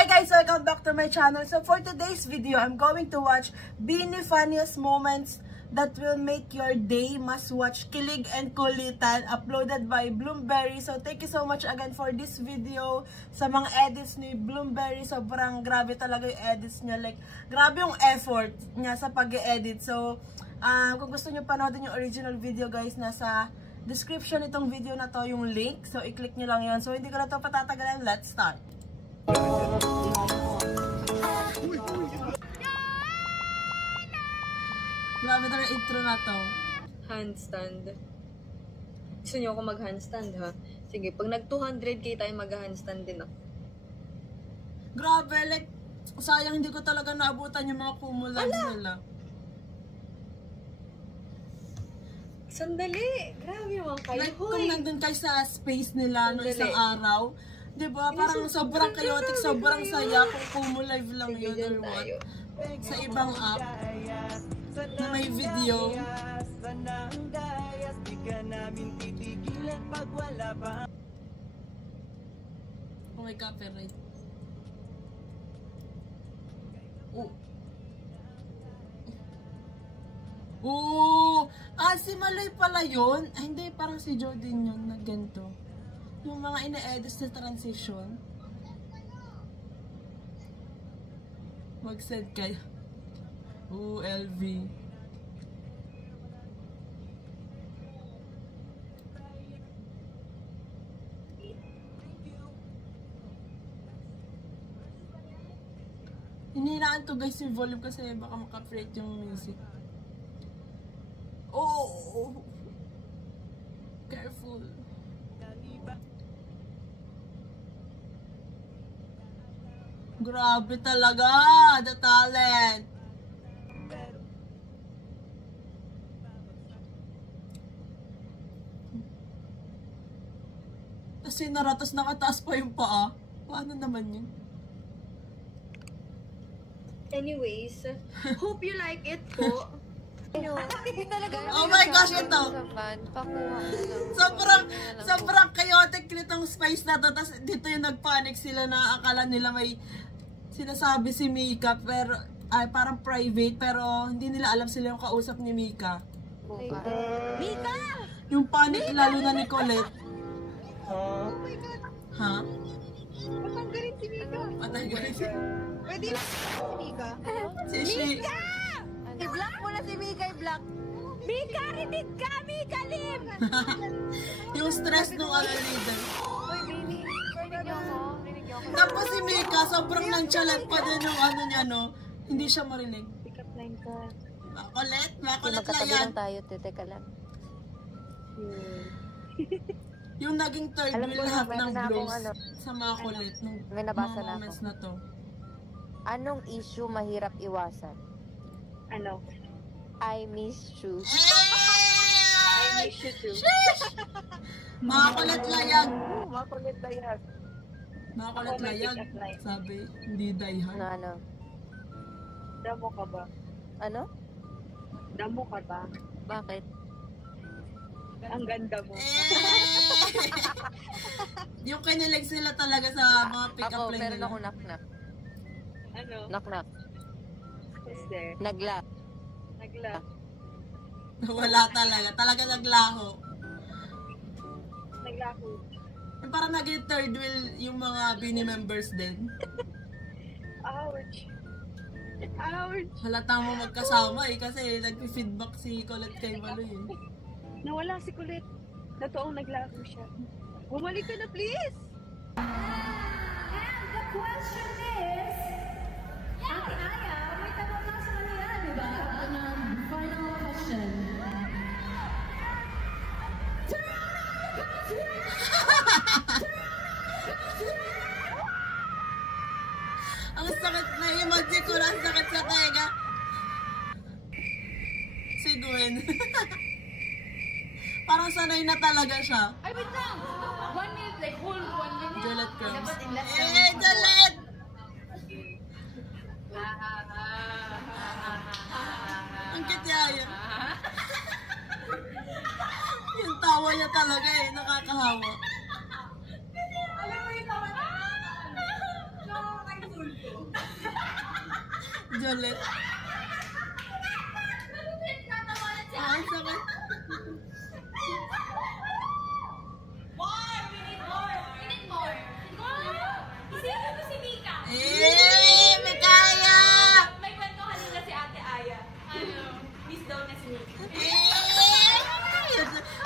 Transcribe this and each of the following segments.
Hi guys! Welcome back to my channel. So for today's video, I'm going to watch Beanie Funniest Moments that will make your day. Must watch Kilig and Kulitan, uploaded by Bloomberry. So thank you so much again for this video. Sa mga edits ni Bloomberry, sobrang grabe talaga yung edits niya. Like, grabe yung effort niya sa pag-edit. So, kung gusto niyo panoodin yung original video guys, nasa description itong video na to yung link. So, i-click nyo lang yun. So, hindi ko na to patatagalan. Let's start! Grabe na yung intro na to. Handstand. Gusto nyo ako mag-handstand ha? Sige, pag nag 200k tayo mag-handstand din ako. Grabe, like, sayang hindi ko talaga naabutan yung mga kumulans nila. Sandali! Grabe naman kayo. Like, kung nandun kayo sa space nila no isang araw, diba? Parang sobrang chaotic, sobrang saya kung kumulive lang yun or what. Sa ibang app na may video. Oh my copyright. Si Maloy pala yun. Ay, hindi, parang si Jordan yun na ganito. Yung mga ina-edit na transition. Mag-send kayo. LV. Hininaan ko guys yung volume kasi baka maka-create yung music. Oh! Careful. Grabe talaga, the talent. Kasi naratas nakataas pa yung paa. Paano naman yun? Anyways, hope you like it po. Oh my gosh, ito. Sobrang chaotic nitong space na to. Tapos dito yung nagpanic sila na akala nila may sinasabi si Mika. Pero, ay parang private. Pero hindi nila alam sila yung kausap ni Mika. Mika! Yung panic lalo na ni Colette. Oh my God. Ha? Patanggalin si Mika. Patanggalin si Pwede na si Mika. Mika! I-block mo na si Mika, i-block. Mika, rinig ka! Mika, lim! Yung stress nung leader. Uy, rinig niyo ako. Tapos si Mika, sobrang nonchalant pa din yung niya, no? Hindi siya marinig. Pick up line ka. Makulit lang yan. Magkatabi lang tayo, teka lang. Yung naging third wheel lahat ng blows sa mga kulit nung may nabasa na moments ako. na to. Anong issue mahirap iwasan? Ano? I miss you. I miss you too. Mga kulit layag. Makulit na yan. Mga kulit layag. Sabi, hindi dayhan. Ano? Damo ka ba? Ano? Damo ka ba? Bakit? Ang ganda mo. Yung kinilig sila talaga sa mga pick-up Ako, line meron nila. ako knock-knock. Ano? Knock-knock. Who's there? Nagla. Nagla. Wala talaga. Talaga naglaho. Naglako. Yung parang naging third wheel yung mga Beanie members din. Ouch. Ouch. Halata mo magkasama kasi nag-feedback si Colette kay Maloy eh. Nawala si Kulit. Totoong naglako siya. Bumalik ka na please! And the question is, Ate Aya, may tanong ka sa kanila, di ba? Final question. Ang sakit na imagine ko na ang sakit sa tenga. Si Gwen. Parang sanay na talaga siya. Ay, wait lang! 1 minute, like whole 1 minute. Juliet Crumbs. Dapat in less Juliet! Ang kitiyaya. Yung tawa niya talaga eh, nakakahawa. Alam mo yung tawa na? Jolet. Ang sakit. Eh, may kaya! May kwento kanina si Ate Aya. Miss daw na si Mika.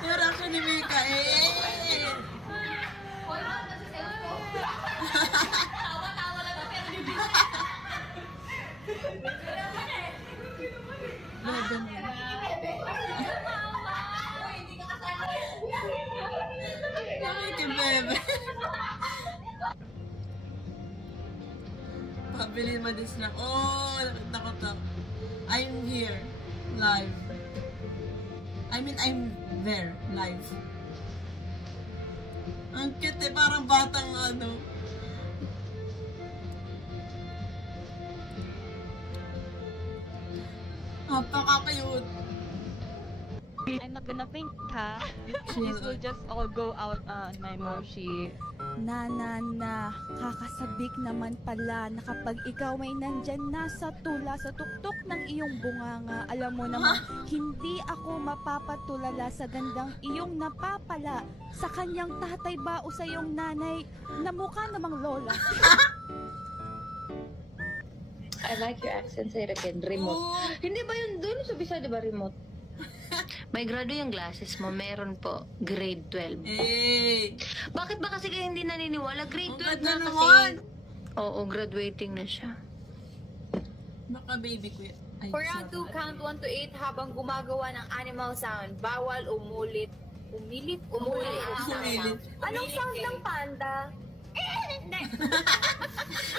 Yung reaction ni Mika, Tawa-tawa lang pero yung hindi ka kasama. Bebe. Pabili mo this lang. Oh, nakita ko to. I'm here. Live. I mean, I'm there. Live. Ang cute eh. Parang batang ano. Napaka-cute. I'm not gonna faint, ha? This will just all go out on my moshi. Na, kakasabik naman pala na kapag ikaw ay nandyan na sa tula, sa tuktok ng iyong bunganga, alam mo naman, hindi ako mapapatulala sa gandang iyong napapala sa kanyang tatay ba o sa iyong nanay na mukha namang lola. I like your accent. Say it again. Remote. Oh. Hindi ba yun? Doon sa bisa, di ba remote? May grado yung glasses mo. Meron po. Grade 12. Eh. Bakit ba kasi kayo hindi naniniwala? Grade Ang 12 ganda na naman. kasi. Oo, graduating na siya. Baka baby ko yan. Ay, For round sorry. 2, count 1 to 8 habang gumagawa ng animal sound. Bawal umulit. Umulit? Umulit. Umulit. Anong sound ng panda?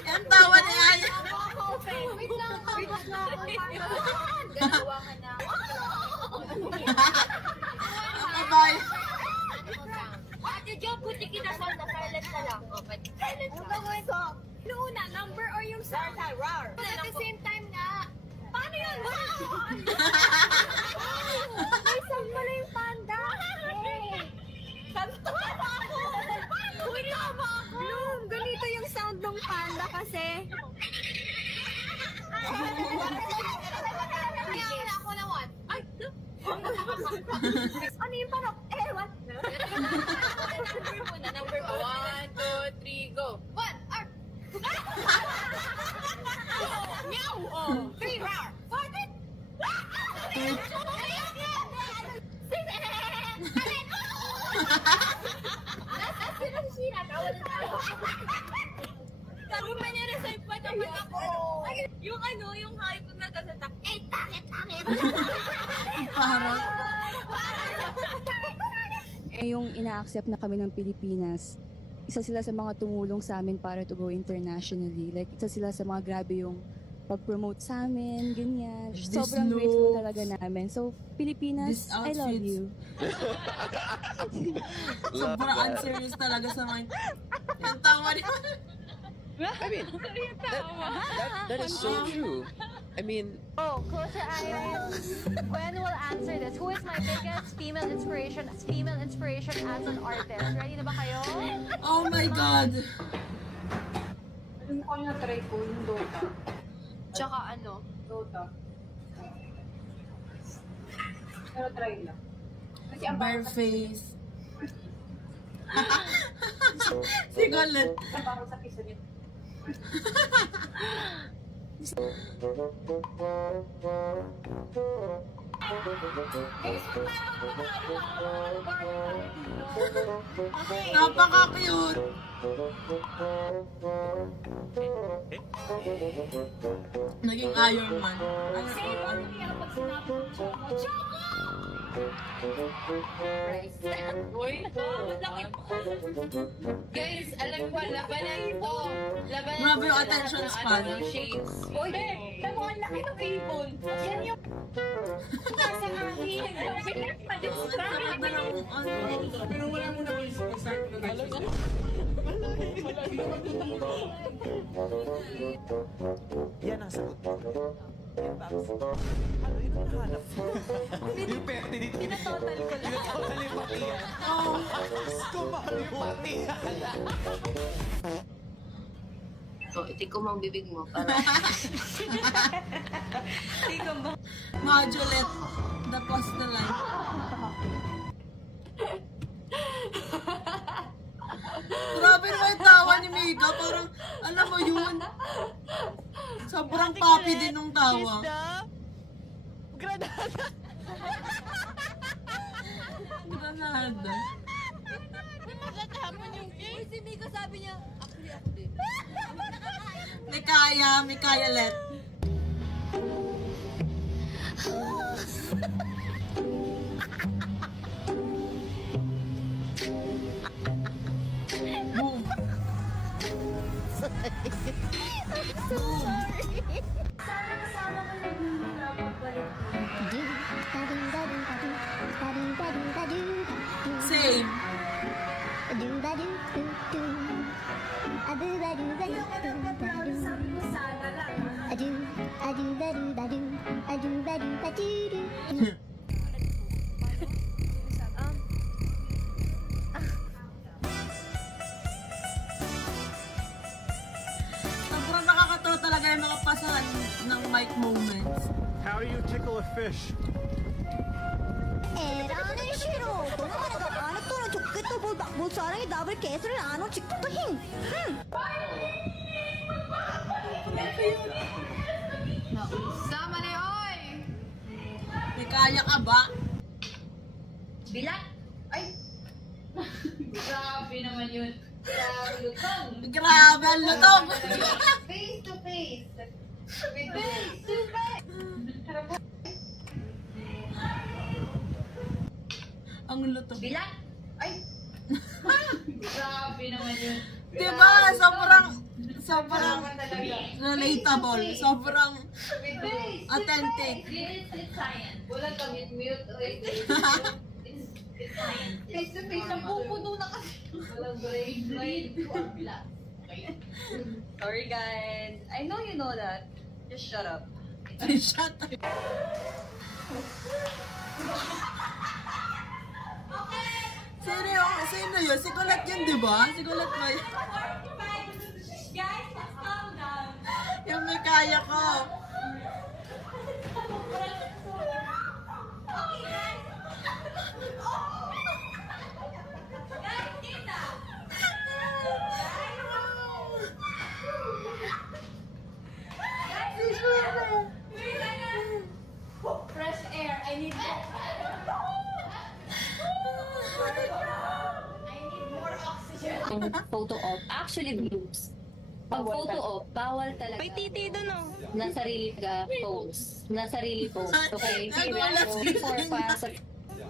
Ang tawa ni Aya. Wait lang. Gagawa ka na. Bye. Ate Jo, puti kita sound na silent na lang. Silent na lang. Ano una, number or yung sound? Rar. At the same time nga. Paano yun? May sound pala yung panda. Santo ba ako? Uy, tama ako. Bloom, ganito yung sound ng panda kasi. Kaya ako na what? Ay, ano yung parang, what? Number 1, 2, 3, go. 1, arp. Meow. 3, rar. 4, Sabi pa niya reserve pa naman ako. Yung ano, yung hype ko nagsasak. Takit! Parang. Yung ina-accept na kami ng Pilipinas, isa sila sa mga tumulong sa amin para to go internationally. Like, isa sila sa mga grabe yung pag-promote sa amin, ganyan. This Sobrang look. grateful talaga namin. So, Pilipinas, This I love outfit. you. Sobrang unserious talaga sa mga. Ang tawa ni I mean, that is so true. I mean, Oh, close your eyes. When will answer this? Who is my biggest female inspiration as an artist? Ready na ba kayo? Oh my God! Yung ko na try ko, yung Dota. Tsaka ano? Dota. Pero try lang. Kasi ang Bare face. Si Colette. parang sa kisalit. Napaka-cute. Naging Iron Man. Guys, alam ko, labanan ito. Labanan Grabe yung attention span. shades. Uy, tamo ang laki ng ibon. Yan yung nasa hangin. Sarap na lang kung ano. Pero wala mo na please. Mag-start mo na guys. Yan ang sagot mo. Yung box. Ano yun ang nahanap mo? Yung perte dito. Tinatotal ko lang. Tinatotal yung pati yan. Kumahal yung pati yan. O, itikom ang bibig mo para... Itikom ba? Modulate. The pause the line. Grabe naman yung tawa ni Mika. Parang, alam mo yun. Sobrang papi din nung tawa. Granada. Granada. Uy, si Mika sabi niya, actually ako din. May kaya let. Boom. Same. Sobrang nakakatawa talaga yung mga pasahan ng mic moments. How do you tickle a fish? Sama na oy! May kaya ka ba? Bilat! Ay! Grabe naman yun. Grabe lutong. Grabe, ang lutong! Face to face. Face to face. Ang lutong. Bilat! Ay! Grabe naman yun. Diba? Sobrang relatable. Sobrang authentic. It's science. Wala kang mute. It's science. Face to face. Napupuno na kasi. Walang brain to unblock. Sorry guys. I know you know that. Just shut up. Shut up. Sino yun? Si Colette yun, di ba? Si Colette ba yun? Guys, let's calm down. Yung may kaya ko. Fresh air. I need that. Photo op. Actually, groups. Pag photo op, bawal talaga. May titi dun, oh. Nasarili ka pose. Nasarili pose. Okay? Nagulat So, si before pa sa...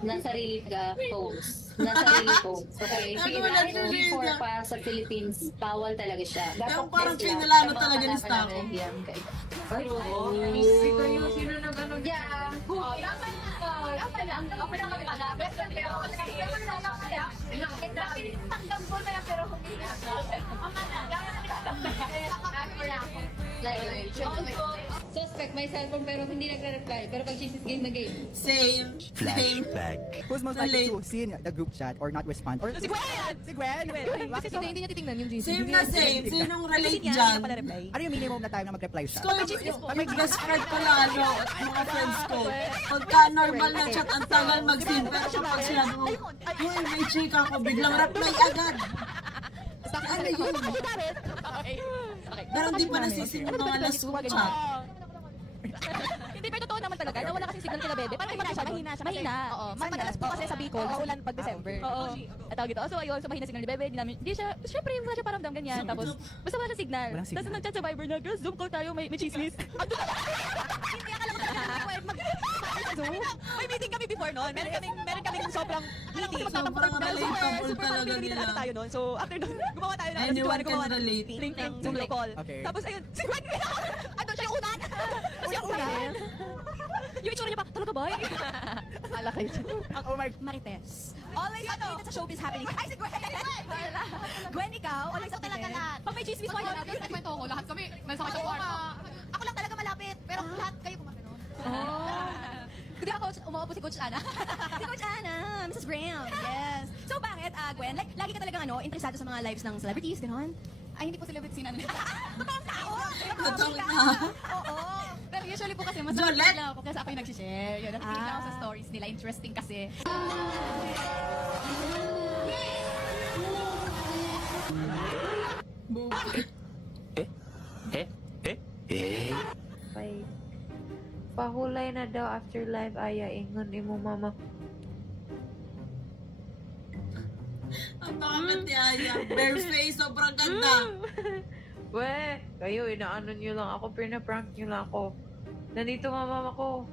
Nasarili ka pose. Nasarili pose. Okay? Nagulat si Before Rita. pa sa Philippines, bawal talaga siya. Yung parang pinalano talaga ni Stako. Ay, Sino na gano'n? Yeah. Tanggap ko na yan, pero hindi na. Suspect, may cellphone pero hindi nagre-reply. Pero pag she's game na game. Same. Who's most likely to see in the group chat or not respond? Or Si Gwen! Si Gwen! Kasi hindi niya titingnan yung GC. Same na same. Sinong relate dyan? Ano yung minimum na time na mag-reply siya? May best friend ko na ano, at mga friends ko. Pagka normal na chat, ang tagal mag-sim. Pero kapag sinabi mo, uy, may chika ko, biglang reply agad. Ano yun? Pero hindi pa nasisim yung mga last chat. Hindi, pero totoo naman talaga. Nawala kasi signal kila Bebe. Parang mahina siya. Mahina. Oo. Madalas po kasi sa Bicol, maulan pag December. Oo. At tawag dito. So ayun, so mahina signal ni Bebe. Hindi siya, syempre wala siya paramdam ganyan. Tapos, basta wala siya signal. Tapos nag-chat sa Viber na, girls, Zoom call tayo, may chismis. Hindi akala mo mag-Zoom. May meeting kami before noon. Meron kaming sobrang meeting. Sobrang relatable talaga nila. Tayo noon. So after noon, gumawa tayo ng Anyone can relate. link ng Zoom call. Tapos ayun, si Gwen, andun siya yung unan. Kasi yung unan. Yung itsura niya pa, talaga ba? Ala kayo siya. Oh my... Marites. Always updated sa showbiz happening. Ay, si Gwen! Gwen, ikaw? Always updated. Talaga lahat. Pag may chismis, why not? Nagkwento ko, lahat kami nasa sa kwarto. Ako lang talaga malapit. Pero lahat kayo kumakanon. Hindi ako umaupo si Coach Ana. Si Coach Ana, Mrs. Graham. Yes. So bakit, Gwen, like, lagi ka talagang interesado sa mga lives ng celebrities, gano'n? Ay, hindi po sila bet sinan. Totoong tao. Oo. Pero usually po kasi mas Jolette! lang ako kasi ako yung nag-share. Yun, nakikita ako sa stories nila. Interesting kasi. Pahulay na daw after live aya ingon imo mama. Ang pangamat ni Aya. Bare face, sobrang ganda. We, kayo inaano nyo lang ako, prank nyo lang ako. Nandito mama ko.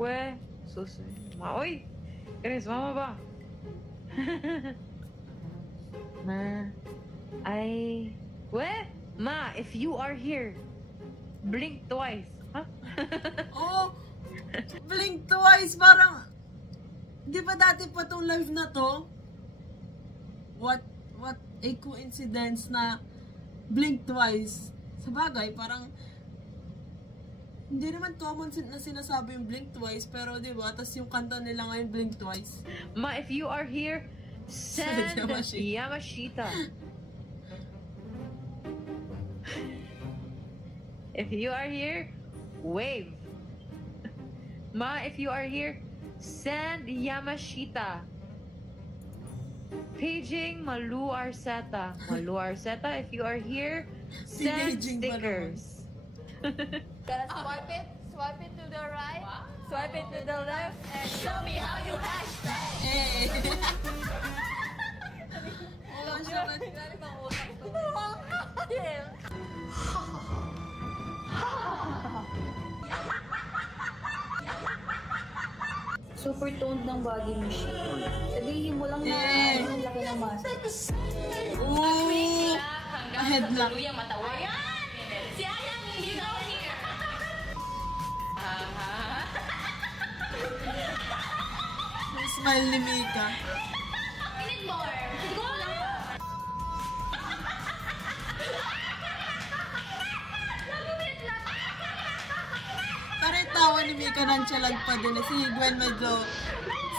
We, susunod. Oy! Chris, mama ba? Ma, Ma, if you are here, blink twice. Huh? Oh, blink twice. Parang, di ba dati pa tong live na to? What a coincidence na blink twice. Sa bagay, parang, hindi naman common na sinasabi yung blink twice, pero di ba? Tapos yung kanta nila ngayon, blink twice. Ma, if you are here, send Yamashita. If you are here, wave. Ma, if you are here, send Yamashita. Paging Malu Arceta. Malu Arceta, if you are here, send stickers. Gotta swipe it to the right, swipe it to the left, and show me how you hashtag. Hey. Super toned ng body mo siya. Sabihin mo lang na ang laki ng muscles. Ooh! Ahead lang. Si Ayang hindi daw here. May smile ni Mika. I need more. Go lang. Parang tawa ni Mika nonchalant pa din. Si Gwen medyo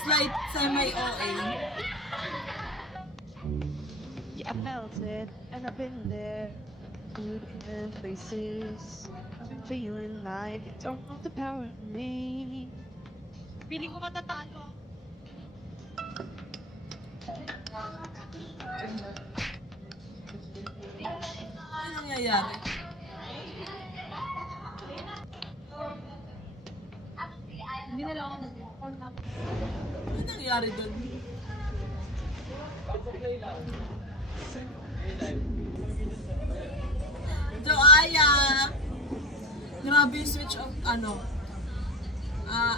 slight semi-OA. Yeah, I felt it, and I've been there. Good in places. I'm feeling like you don't have the power of me. Feeling ko matatalo. Ano nangyayari? Hindi na lang ako Ano nangyayari doon? So, Aya! Grabe yung switch of,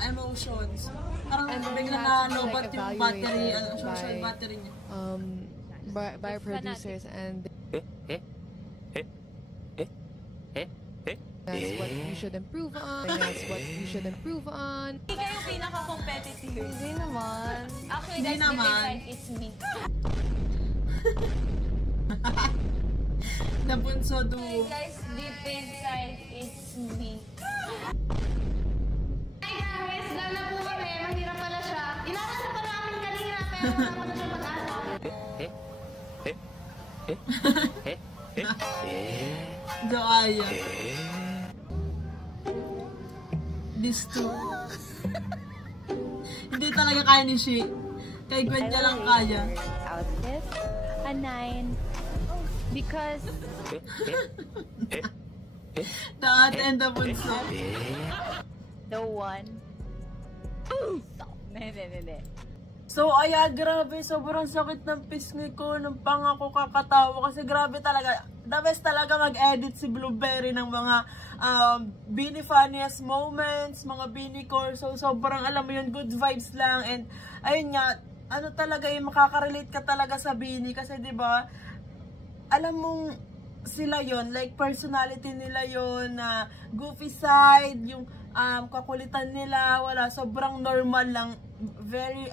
emotions. Parang bigla na lobat yung battery, social battery niya. By producers and that's what you should improve on. That's what you should improve on. Hindi kayo pinaka-competitive. Hindi naman. Actually, Hindi that's naman. deep inside, it's me. Nabunso duo. Hey guys, deep inside, it's me. Hi guys, lala po kami. Mahirap pala siya. Inakasap pa namin kanina, pero wala pala siya pag-asa. So, Aya. These two. Hindi talaga kaya ni Shi. Kay Gwen niya lang kaya. Outfit, a 9. Because The ate and the bunso. the one. Hindi. So, Aya, grabe. Sobrang sakit ng pisngi ko. Nung pangako kakatawa. Kasi grabe talaga. The best talaga mag-edit si Blueberry ng mga Beanie funniest moments, mga Beanie core. So, sobrang alam mo yun, good vibes lang. And, ayun nga, ano talaga yung makaka-relate ka talaga sa Beanie. Kasi, di ba, alam mong sila yon, like personality nila yon, na goofy side, yung kakulitan nila, wala, sobrang normal lang, very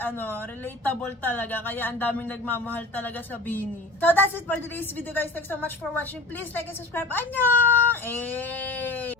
relatable talaga, kaya ang daming nagmamahal talaga sa Beanie. So that's it for today's video guys. Thanks so much for watching. Please like and subscribe. Annyeong!